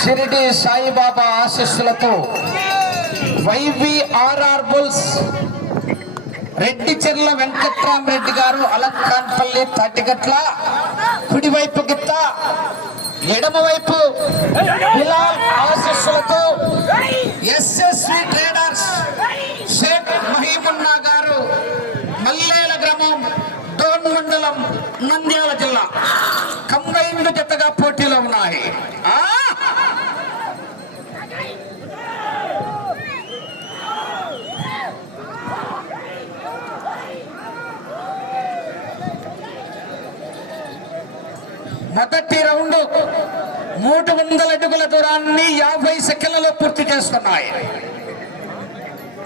షిరిడి సాయిబాబా ఆశీస్సులతో వైవిఆర్ఆర్ బుల్స్ రెడ్డిచెర్ల వెంకట్రామరెడ్డి గారు అలంకాన్పల్లి తాటిగట్ల, కుడివైపు గిత్త, ఎడమవైపు బిలాల్ ఆశీస్సులతో ఎస్ఎస్వి ట్రేడర్స్ షేక్ మహీమున్నా గారు మల్లేల గ్రామం, డోన్ మండలం, నంద్యాల జిల్లా కంబైన్డ్ జతగా పోటీలో ఉన్నాయి. మొదటి రౌండ్ 300 అడుగుల దూరాన్ని 50 సెకండ్లలో పూర్తి చేసుకున్నాయి.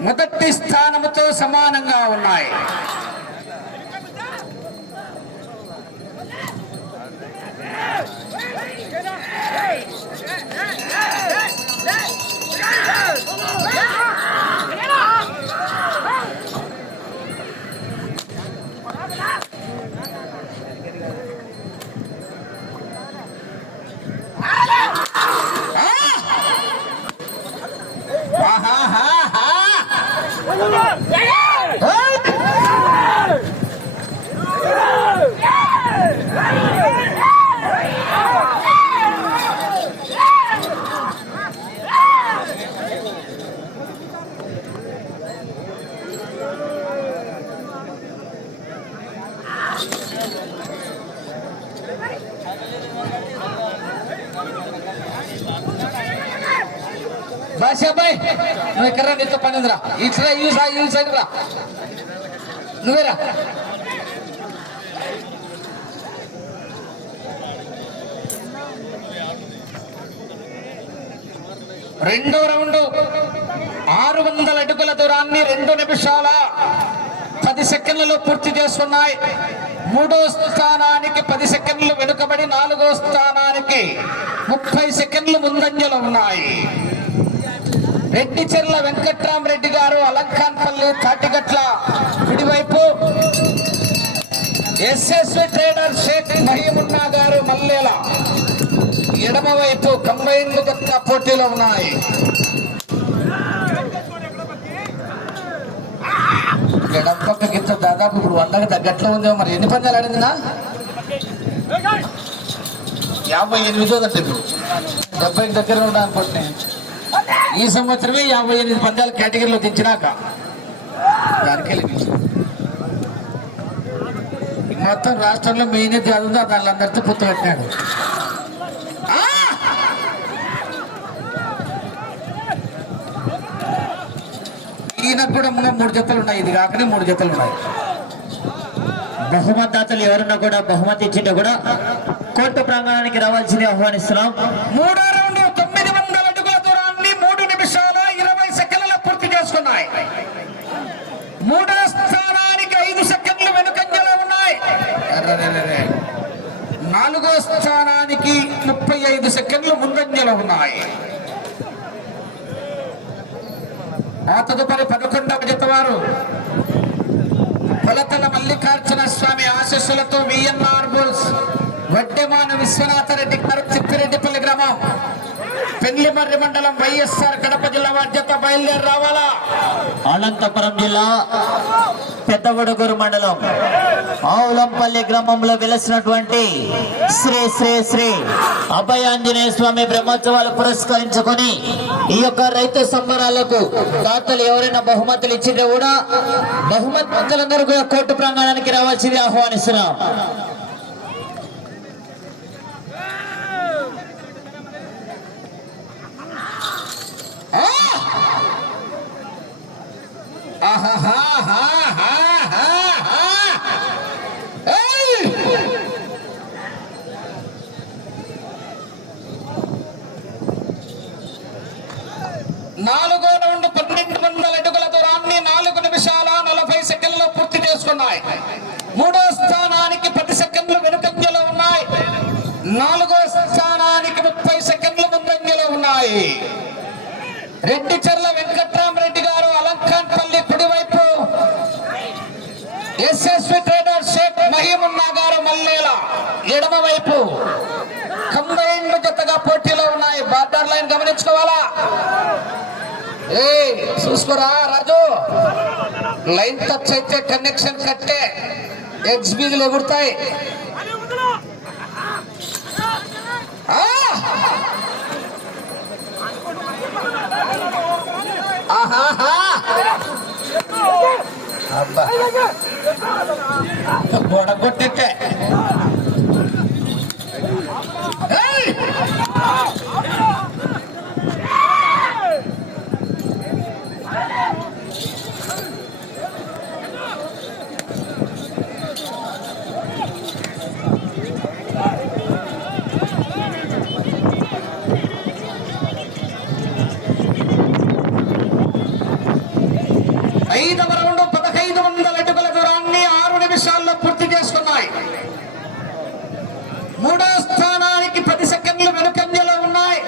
మొదటి స్థానముతో సమానంగా ఉన్నాయి. బాషాబాయ్ నువ్వు ఎక్కడ నీతో పని ఉందిరా, ఇట్లా ఈ సైడ్ రా, నువ్వేరా. రెండో రౌండ్ 600 అడుగుల దూరాన్ని 2 నిమిషాల 10 సెకండ్లలో పూర్తి చేస్తున్నాయి. 3వ స్థానానికి 10 సెకండ్లు వెనుకబడి 4వ స్థానానికి 30 సెకండ్లు ముందంజలో ఉన్నాయి. రెడ్డిచెర్ల వెంకట్రామరెడ్డి గారు అలంకాన్పల్లి తాటిగట్ల, కుడివైపు ఎస్ఎస్వి ట్రేడర్ షేక్ మహీమున్నా గారు మల్లేల, ఎడమవైపు కంబైన్డ్ జత పోటీలో ఉన్నాయి. ఎడపక్క గిత్త దాదాపు ఇప్పుడు 100కి తగ్గట్లో ఉందేమో. మరి ఎన్ని పందాలు ఆడిందినా? 58 అంటే 70కి దగ్గర ఉండా అనుకుంటున్నాయి. ఈ సంవత్సరమే 58 పందాలు కేటగిరీలో దించినాక దానికి మొత్తం రాష్ట్రంలో మెయిన్ చదువుందో దానిలందరితో పుత్తు పెట్టినాడు. ఈయనకు కూడా 3 జతలు ఉన్నాయి. ఇది కాకనే 3 జతలు ఉన్నాయి. బహుమతి దాతలు ఎవరన్నా కూడా బహుమతి ఇచ్చింటే కూడా కోర్టు ప్రాంగణానికి రావాల్సింది ఆహ్వానిస్తున్నాం. 3వ రౌండ్ 900 అడుగుల దూరాన్ని 3 నిమిషాల 20 సెకండ్లలో పూర్తి చేసుకున్నాయి. 3వ స్థానానికి 5 సెకండ్లు వెనుకంజలో ఉన్నాయి. 4వ స్థానానికి 35 సెకండ్లు ముందంజలో ఉన్నాయి. ఆ తదుపరి 11వ జత వారు కొలతల మల్లికార్జున స్వామి ఆశీస్సులతో విఎన్ఆర్ బుల్స్ వడ్డెమాన విశ్వనాథరెడ్డి గారు, చిప్పిరెడ్డిపల్లి గ్రామం, పెళ్లిమర్రి మండలం, వైఎస్ఆర్ కడప జిల్లా వారి జత బయలుదేరి రావాలా. అనంతపురం జిల్లా పెద్దగొడుగురు మండలం ఆవులంపల్లి గ్రామంలో వెలసినటువంటి శ్రీ శ్రీ శ్రీ అభయాంజనేయ స్వామి బ్రహ్మోత్సవాలు పురస్కరించుకొని ఈ యొక్క రైతు సంబరాలకు దాతలు ఎవరైనా బహుమతులు ఇచ్చింటే కూడా బహుమతులందరూ కూడా కోర్టు ప్రాంగణానికి రావాల్సింది ఆహ్వానిస్తున్నాం. నాలుగో రౌండ్ 1200 అడుగుల దూరాన్ని 4 నిమిషాల 40 సెకండ్లలో పూర్తి చేసుకున్నాయి. 3వ స్థానానికి 10 సెకండ్లు వెనుకంజలో ఉన్నాయి. 4వ స్థానానికి 30 సెకండ్లు ముందంజలో ఉన్నాయి. రెడ్డిచెర్ల వెంకట్రామరెడ్డి గారు అలంకాన్పల్లి, కుడివైపు ఎస్ఎస్వి ట్రేడర్ షేక్ మహీమున్నా గారు మల్లేల, ఎడమవైపు కంబైన్డ్ జతగా పోటీలో ఏ చూసుకోరా రాజు, లైన్ టచ్ అయితే కనెక్షన్ కట్టే ఎక్స్బీలు ఎగురుతాయి. అబ్బా గోడ కొట్టిట్టే. ఐదవ రౌండ్ 1500 అడుగుల దూరాన్ని 6 నిమిషాల్లో పూర్తి చేసుకున్నాయి. మూడో స్థానానికి 10 సెకండ్లు వెనుకంజలో ఉన్నాయి.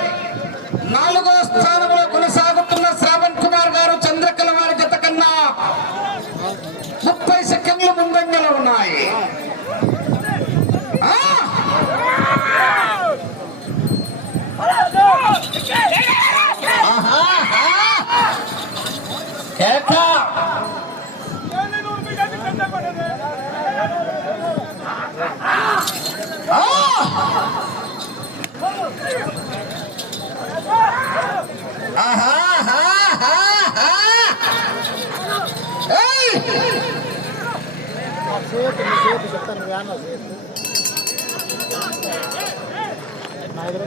4వ స్థానంలో కొనసాగుతున్న శ్రావణ్ కుమార్ గారు చంద్రకళ వారి జత కన్నా 30 సెకండ్లు ముందంజలో ఉన్నాయి. చెప్తాను నా ఎదురు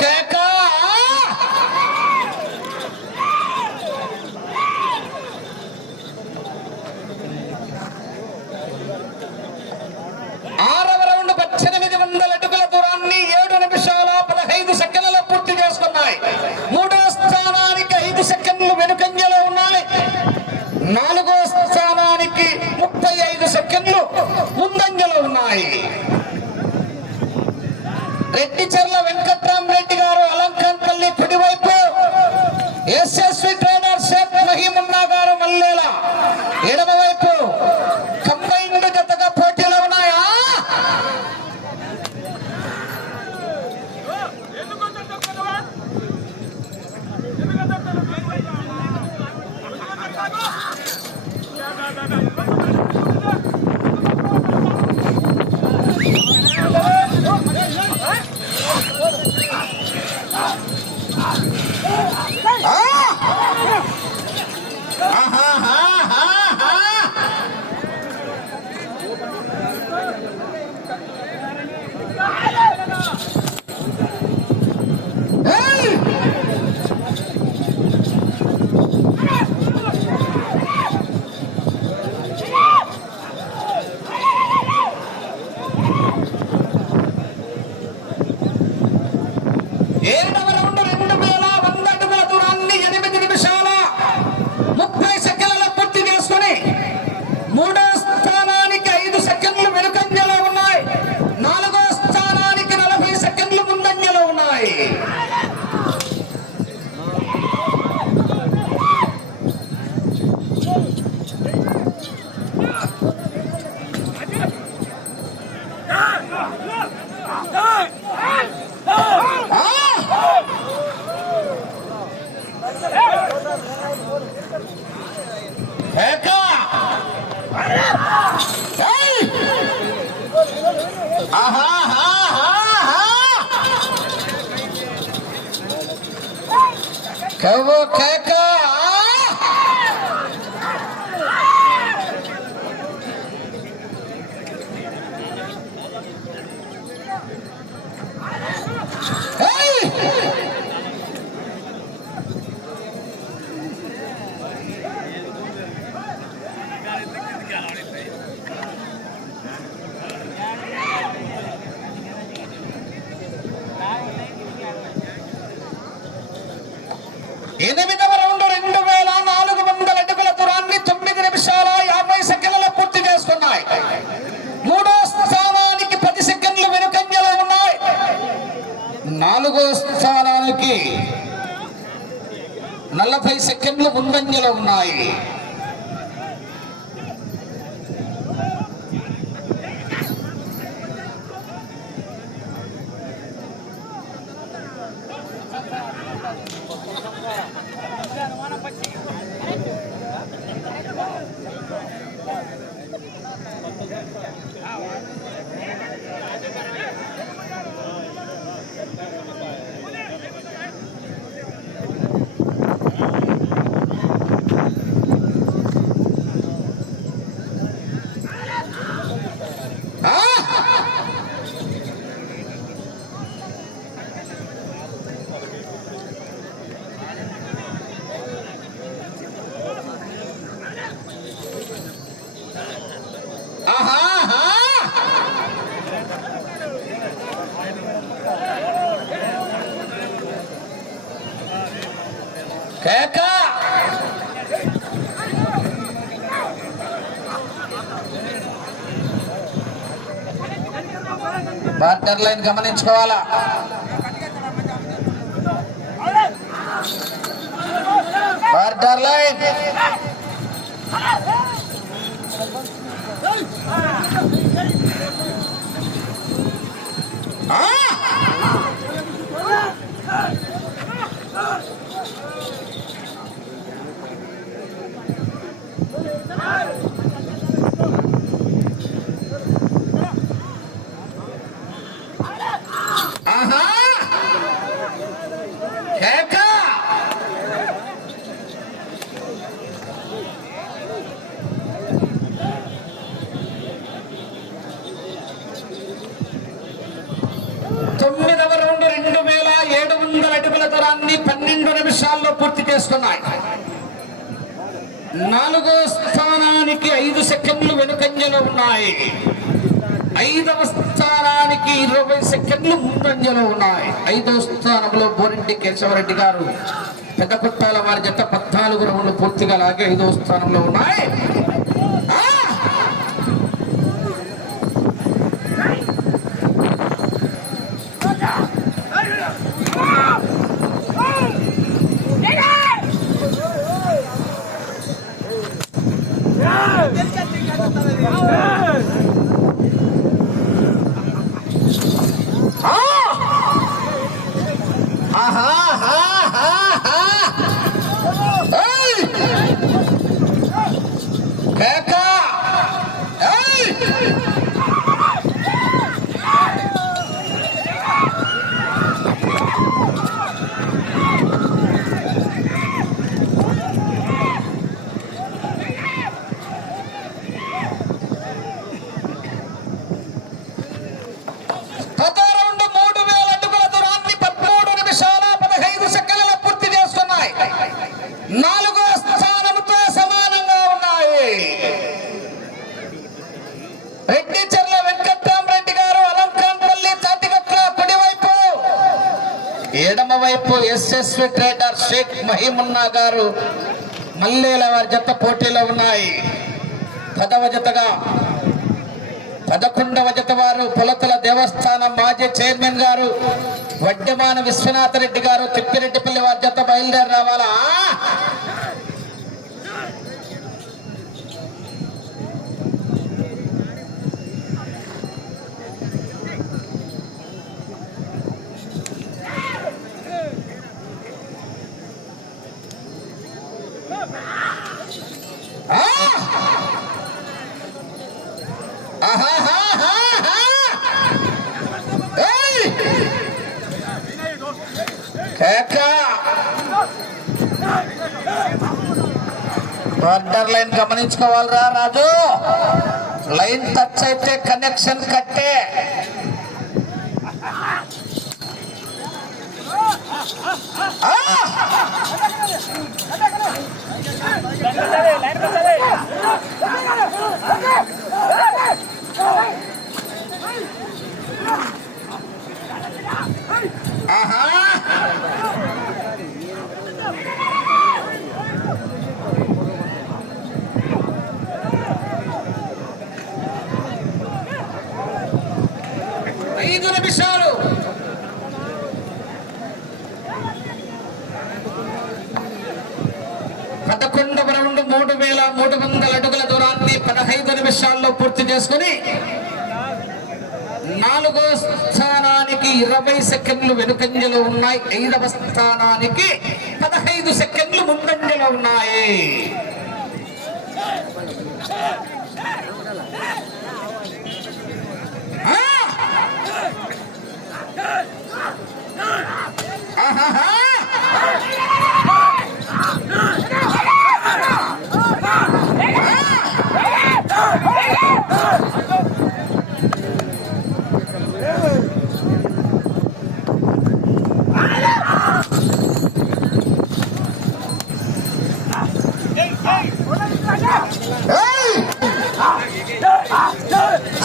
కేక 6వ రౌండ్ 1800 అడుగుల దూరాన్ని 7 నిమిషాల 15 సెకండ్లలో పూర్తి చేసుకున్నాయి. 3వ స్థానానికి 5 సెకండ్లు వెనుకంజలో ఉన్నాయి. 4వ స్థానానికి 35 సెకండ్లు ముందంజలో ఉన్నాయి. రెడ్డిచెర్ల వెంకట్రామరెడ్డి గారు అలంకాన్పల్లి కుడివైపు, ఎస్ఎస్వి ట్రైనర్ షేక్ మహీమున్నా గారు మల్లేల ఎడమవైపు కంబైన్డ్ జతగా పోటీలో ఉన్నాయా? కవ్వో కేక ఎనిమిదవ రౌండ్ 2400 అడుగుల దూరాన్ని 9 నిమిషాల 50 సెకండ్లలో పూర్తి చేసుకున్నాయి. మూడో స్థానానికి 10 సెకండ్లు వెనుకంజలో ఉన్నాయి. 4వ స్థానానికి 40 సెకండ్లు ముందంజలో ఉన్నాయి. కేక బార్డర్ లైన్ గమనించుకోవాలా. బార్డర్ లైన్ కేక తొమ్మిదవ రౌండ్ 2700 అడుగుల దూరాన్ని 12 నిమిషాల్లో పూర్తి చేసుకున్నాయి. 4వ స్థానానికి 5 సెకండ్లు వెనుకంజలో ఉన్నాయి. 5వ స్థానానికి 20 సెకండ్లు ముందంజలో ఉన్నాయి. 5వ స్థానంలో బోరింటి కేశవరెడ్డి గారు పెద్ద కుట్టాల వారి జత 14 రౌండ్లు పూర్తిగా లాగే 5వ స్థానంలో ఉన్నాయి. ఎడమవైపు ఎస్ఎస్వి ట్రేడర్ షేక్ మహిమున్నా గారు మల్లేల వారి జత పోటీలో ఉన్నాయి. 10వ జతగా 11వ జత వారు పొలతల దేవస్థానం మాజీ చైర్మన్ గారు వడ్డమాన విశ్వనాథ రెడ్డి గారు తిప్పిరెడ్డిపల్లి వారి జత బయలుదేరి రావాలా. బార్డర్ లైన్ గమనించుకోవాలరా రాజు. లైన్ టచ్ అయితే కనెక్షన్ కట్టే. ఐదు నిమిషాలు. పదకొండవ రౌండ్ 3300 అడుగుల దూరాన్ని 15 నిమిషాల్లో పూర్తి చేసుకుని 4వ స్థానానికి 20 సెకండ్లు వెనుకంజలో ఉన్నాయి. 5వ స్థానానికి 15 సెకండ్లు ముందంజలో ఉన్నాయి.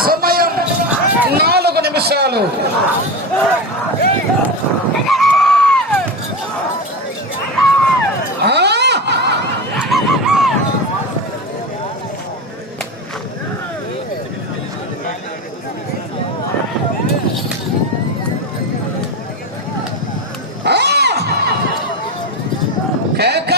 సమయం 4 నిమిషాలు. ఆ కేక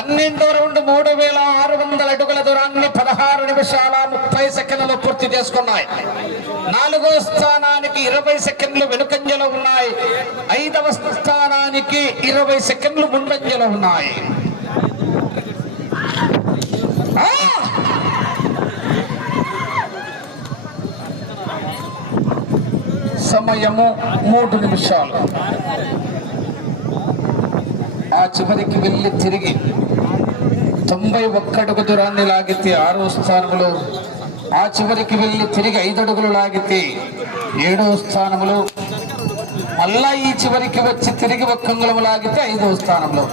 12వ రౌండ్ 3600 అడుగుల దూరాన్ని 16 నిమిషాల 30 సెకండ్లలో పూర్తి చేసుకున్నాయి. 4వ స్థానానికి 20 సెకండ్లు వెనుకంజలో ఉన్నాయి. 5వ స్థానానికి 20 సెకండ్లు ముందంజలో ఉన్నాయి. సమయము 3 నిమిషాలు. ఆ చివరికి వెళ్ళి తిరిగి 91 అడుగు దూరాన్ని లాగితే 6వ స్థానంలో, ఆ చివరికి వెళ్ళి తిరిగి 5 అడుగులు లాగితే 7వ స్థానంలో, మళ్ళా ఈ చివరికి వచ్చి తిరిగి 1 అంగుళం లాగితే 5వ స్థానంలో.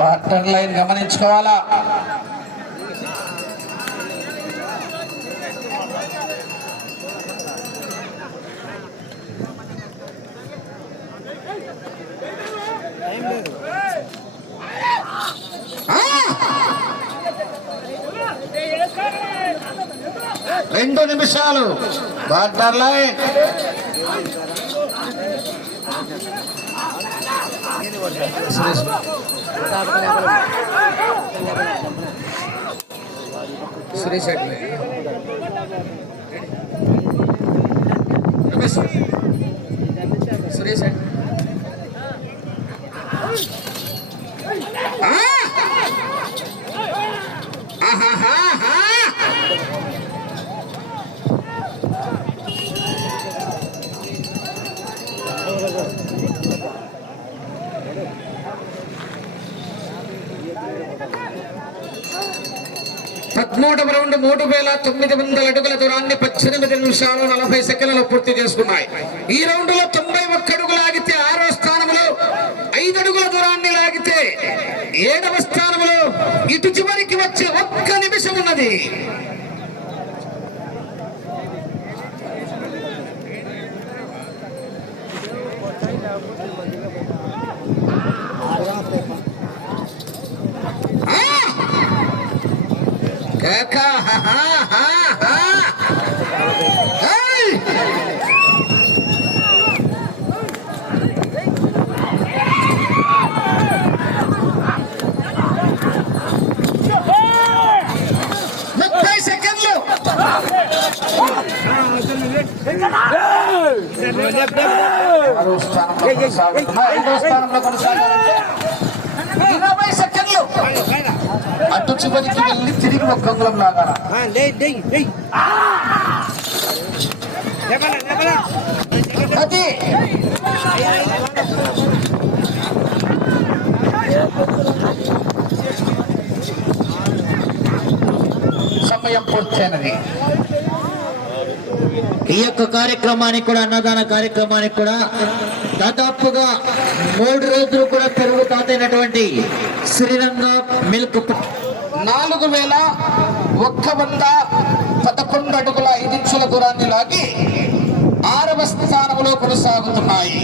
బార్డర్ లైన్ గమనించుకోవాలా. రెండు నిమిషాలు బార్డర్ లైన్. సురేష్ సురేష్ పదమూడవ రౌండ్ 3900 అడుగుల దూరాన్ని 18 నిమిషాలు 40 సెకండ్లలో పూర్తి చేసుకున్నాయి. ఈ రౌండ్ లో 91 అడుగులు లాగితే 6వ స్థానంలో, 5 అడుగుల దూరాన్ని లాగితే 7వ స్థానంలో, ఇటు చివరికి వచ్చే 1 నిమిషం ఉన్నది. అటు చివరికి వెళ్ళి తిరిగి 1 అంగుళం లాగాల. అది సమయం పూర్తయినది. ఈ యొక్క కార్యక్రమానికి కూడా, అన్నదాన కార్యక్రమానికి కూడా దాదాపుగా 3 రోజులు కూడా పెరుగు తాతైనటువంటి శ్రీరంగ మిల్క్ 4111 అడుగుల 5 ఇంచుల దూరాన్ని లాగి 6వ స్థానంలో కొనసాగుతున్నాయి.